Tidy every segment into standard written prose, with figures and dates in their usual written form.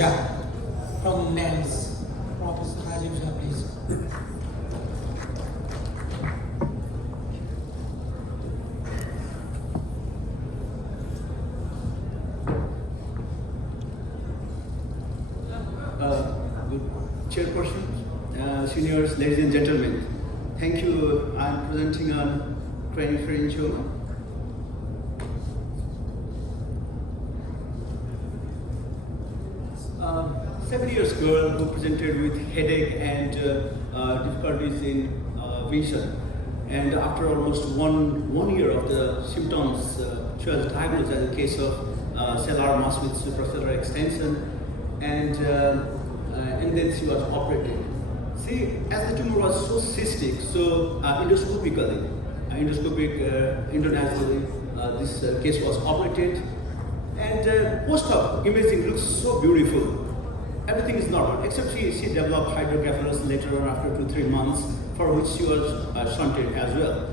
Yeah, from NANS, Professor Rajiv, please. Good chairperson, seniors, ladies and gentlemen. Thank you. I'm presenting on craniopharyngioma. 7 years girl who presented with headache and difficulties in vision. And after almost one year of the symptoms, she was diagnosed as a case of cellular mass with supracellular extension, and then she was operated. See, as the tumor was so cystic, so endoscopic, intranasally, this case was operated. And post-op imaging looks so beautiful. Everything is normal, except she developed hydrocephalus later on after 2-3 months, for which she was shunted as well.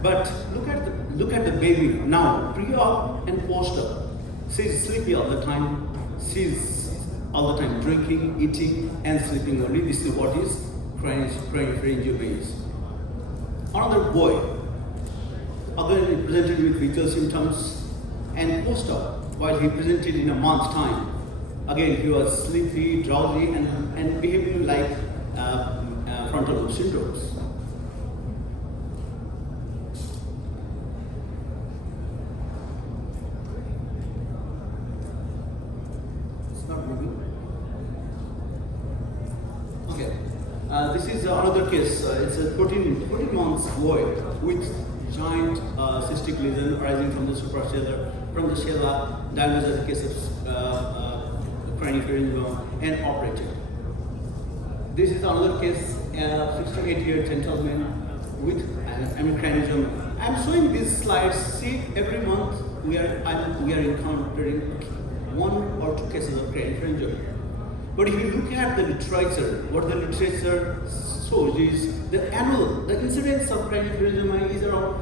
But look at the baby now, pre-op and post-op. She's sleepy all the time. She's all the time drinking, eating, and sleeping only. This is what is craniopharyngioma is. Another boy, again presented with visual symptoms, and post-op, while he presented in a month's time. Again, he was sleepy, drowsy, and behaving like frontal lobe syndromes. It's not moving. Okay. This is another case. It's a 14 months boy with giant cystic lesion arising from the supracellular, from the cella, diagnosed as a case of craniopharyngioma and operated. This is another case, 68-year gentleman with craniopharyngioma. I'm showing these slides. See, every month we are encountering 1 or 2 cases of craniopharyngioma. But if you look at the literature, what the literature shows is the incidence of craniopharyngioma is around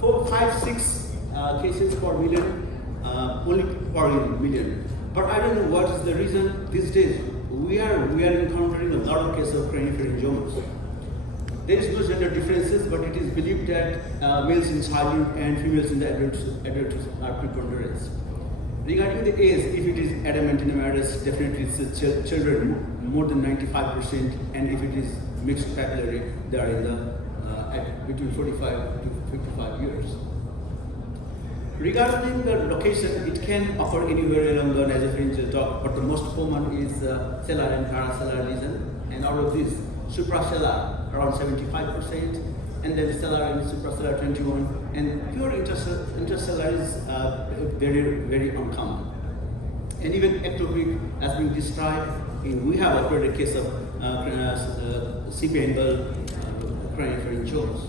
4, 5, 6 cases per million, only per million. But I don't know what is the reason these days. We are encountering a lot of cases of craniopharyngiomas. There is no gender differences, but it is believed that males in childhood and females in the adulthood are preponderant. Regarding the age, if it is adamantinomatosis, definitely it's children more than 95%, and if it is mixed papillary, they are in the between 45 to 55 years. Regarding the location, it can occur anywhere along the nasopharyngeal duct, but the most common is cellular and paracellular lesion, and out of this, supracellular around 75%, and then cellular and supracellular 21%, and pure intercellular is very, very uncommon. And even ectopic has been described. We have operated a case of CP-angle craniopharyngiomas.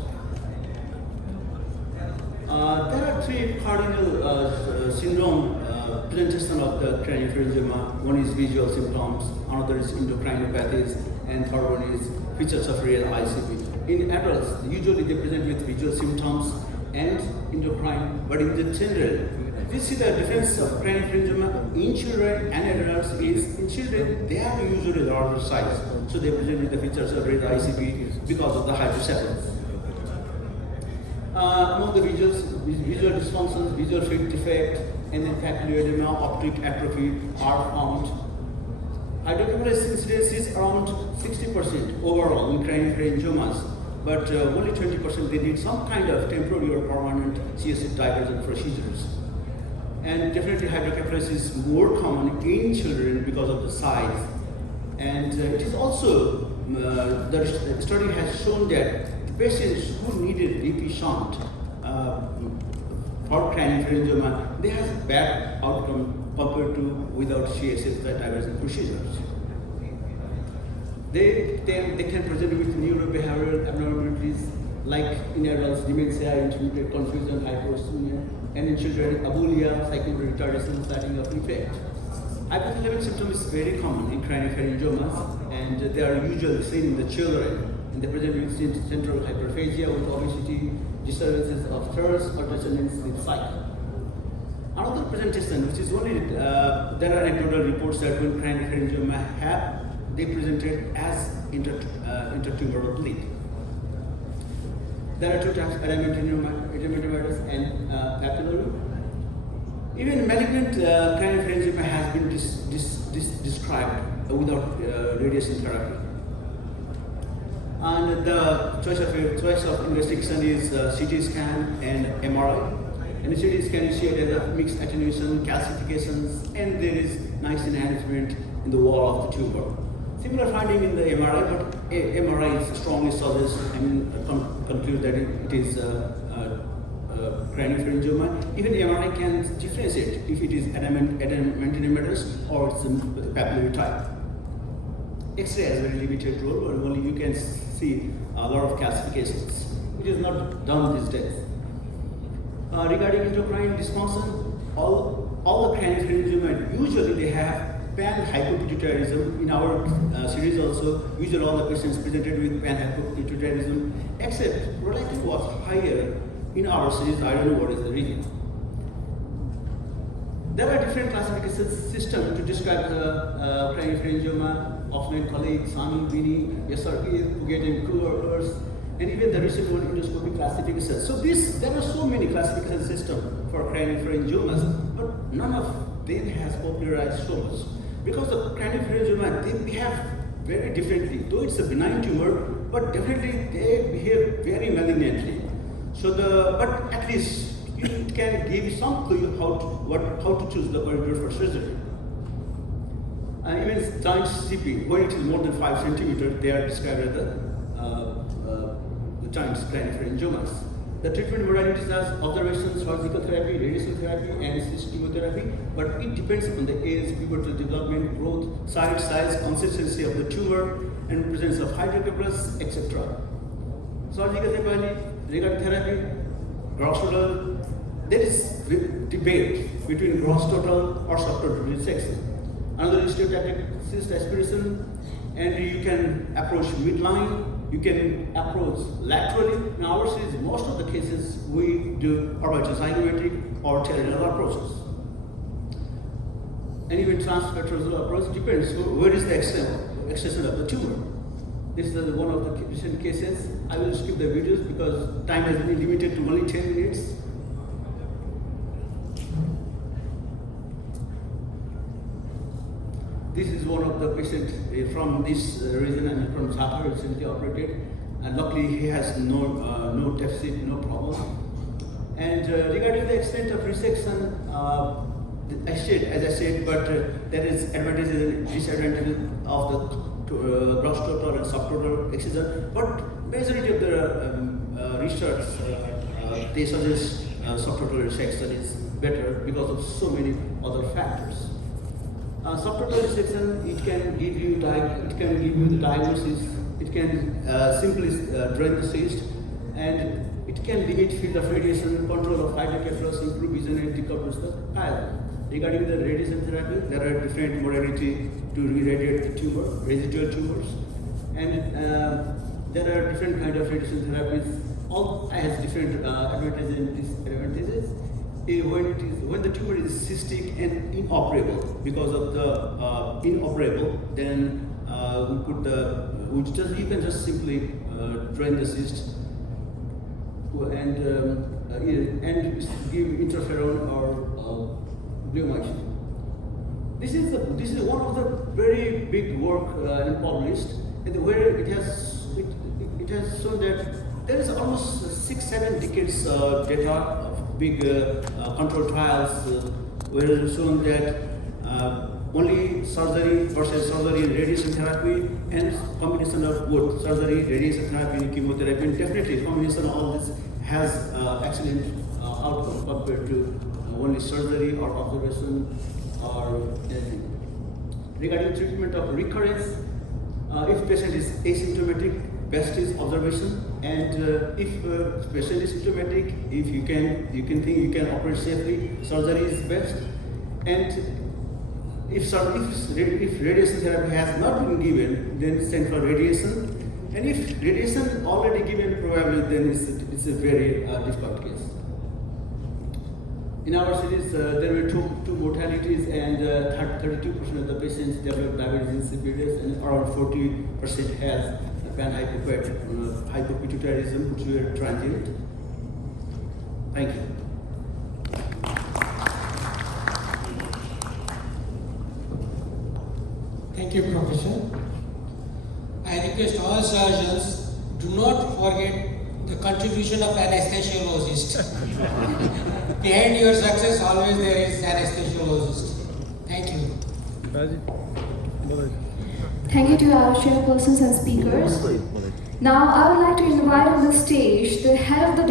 There are 3 cardinal syndrome presentation of the craniopharyngioma. One is visual symptoms, another is endocrinopathies, and third one is features of real ICP. In adults, usually they present with visual symptoms and endocrine, but in the general, we see the difference of craniopharyngioma in children and adults is in children they are usually larger size, so they present with the features of real ICP because of the hydrocephalus. Among the visual dysfunctions, visual field defect, and then papilloedema, optic atrophy are found. Hydrocephalus incidence is around 60% overall in craniopharyngiomas, but only 20% they need some kind of temporary or permanent CSF diversion procedures. And definitely hydrocephalus is more common in children because of the size. And it is also, the study has shown that patients who needed DP shunt for craniopharyngioma, they have bad outcome compared to without CSF diversion procedures. They can present with neurobehavioral abnormalities like in adults, dementia, intermittent confusion, hyperosmia, and in children, abulia, psychomotor retardation, starting of effect. Hypothalamus symptom is very common in craniopharyngiomas, and they are usually seen in the children. And they present with central hyperphagia with obesity, disturbances of thirst or dissonance with cycle. Another presentation, which is only there are anecdotal reports that when craniopharyngioma they presented as intertumoral bleed. There are two types, adenomatous and papillary. Even malignant craniopharyngioma has been described without radiation therapy. And the choice of investigation is CT scan and MRI. And the CT scan is shared as a mixed attenuation, calcifications, and there is nice enhancement in the wall of the tumor. Similar finding in the MRI, but MRI strongly suggests and conclude that it is craniopharyngioma. Even MRI can differentiate if it is adenomatous or it's a papillary type. X-ray has very limited role, but only you can see a lot of calcifications, which is not done these days. Regarding endocrine dysfunction, all the craniopharyngioma usually they have pan-hypopituitarism. In our series also, usually all the patients presented with pan-hypopituitarism, except prolactin was higher in our series. I don't know what is the reason. There are different classification systems to describe the craniopharyngioma. Offline colleagues, Sami, Vini, SRP, Puget and Coors, and even the recent one endoscopic classification. So there are so many classification systems for craniopharyngiomas, but none of them has popularized so much. Because the craniopharyngioma, they behave very differently. Though it's a benign tumor, but definitely they behave very malignantly. So but at least it can give some clue how to choose the corridor for surgery. Even giant CP, when it is more than 5 centimeters, they are described as the giant craniopharyngiomas. The treatment modalities are observation, surgical therapy, radiation therapy, and chemotherapy, but it depends upon the age, pubertal development, growth, size, consistency of the tumor, and presence of hydrocephalus, etc. Surgical therapy, radiotherapy, gross total. There is debate between gross total or subtotal resection. Another osteopathic cyst aspiration, and you can approach midline, you can approach laterally. In our series, most of the cases we do orbital-zygomatic or terminal approaches. And even transpetrosal approach depends where is the extension of the tumor. This is one of the recent cases. I will skip the videos because time has been limited to only 10 minutes. This is one of the patients from this region and from Zappa, recently operated. And luckily he has no deficit, no problem. And regarding the extent of resection, as I said, but there is advantages and disadvantages of the gross total and subtotal excision. But majority of the research, they suggest subtotal resection is better because of so many other factors. Subtotal resection, it can give you the diagnosis. It can simply drain the cyst, and it can limit field of radiation, control of hydrocephalus, improve vision, and decouple the tile. Regarding the radiation therapy, there are different modalities to irradiate the tumor, residual tumors, and there are different kind of radiation therapies. All has different advantages and disadvantages. When the tumor is cystic and inoperable, because of the inoperable, then you can just simply drain the cyst and give interferon or bleomycin. This is one of the very big work in published, where it has shown that there is almost 6-7 decades data of big control trials where it is shown that only surgery versus surgery and radiation therapy, and combination of both surgery, radiation therapy, and chemotherapy, and definitely combination of all this has excellent outcome compared to only surgery or observation or anything. Regarding treatment of recurrence, if patient is asymptomatic, best is observation, and if patient is symptomatic, if you think you can operate safely, surgery is best. And if radiation therapy has not been given, then send for radiation. And if radiation already given, probably then it's a very difficult case. In our cities, there were two mortalities, and 32% of the patients developed diabetes insipidus, and around 40% has hypopituitarism, which were transient. Thank you. Thank you, Professor. I request all surgeons, do not forget the contribution of anesthesiologist. Behind your success, always there is anesthesiologist. Thank you. Thank you to our chairpersons and speakers. Now I would like to invite on the stage the head of the